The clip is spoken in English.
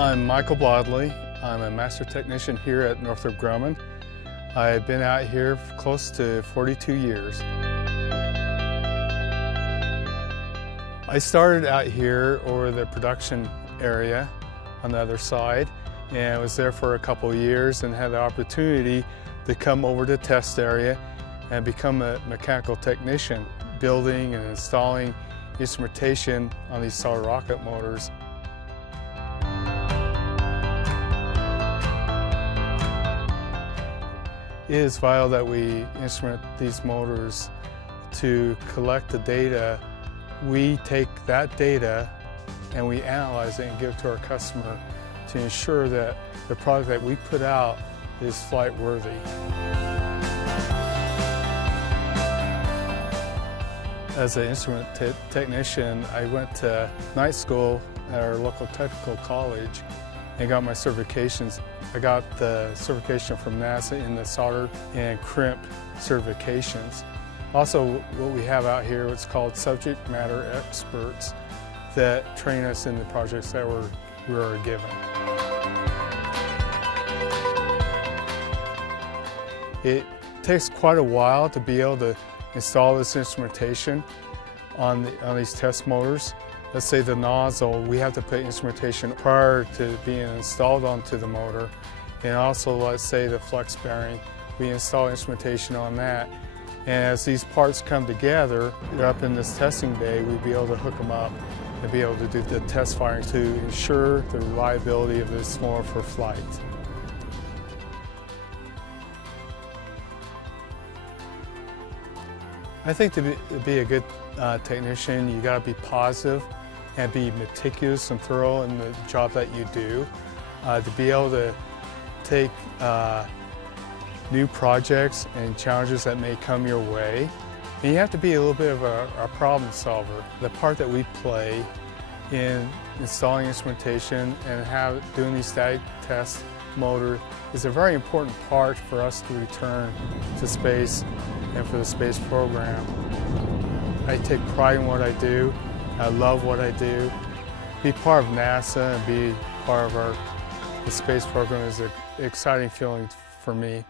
I'm Michael Bodily. I'm a master technician here at Northrop Grumman. I've been out here for close to 42 years. I started out here over the production area on the other side, and was there for a couple of years and had the opportunity to come over to the test area and become a mechanical technician, building and installing instrumentation on these solid rocket motors. It is vital that we instrument these motors to collect the data. We take that data and we analyze it and give it to our customer to ensure that the product that we put out is flight worthy. As an instrument technician, I went to night school at our local technical college and got my certifications. I got the certification from NASA in the solder and crimp certifications. Also, what we have out here is called subject matter experts that train us in the projects that we are given. It takes quite a while to be able to install this instrumentation on these test motors. Let's say the nozzle, we have to put instrumentation prior to being installed onto the motor. And also, let's say the flex bearing, we install instrumentation on that. And as these parts come together, up in this testing bay, we'll be able to hook them up and be able to do the test firing to ensure the reliability of this motor for flight. I think to be a good technician, you got to be positive and be meticulous and thorough in the job that you do. To be able to take new projects and challenges that may come your way. And you have to be a little bit of a problem solver. The part that we play in installing instrumentation and doing these static test motors is a very important part for us to return to space and for the space program. I take pride in what I do. I love what I do. Be part of NASA and be part of the space program is an exciting feeling for me.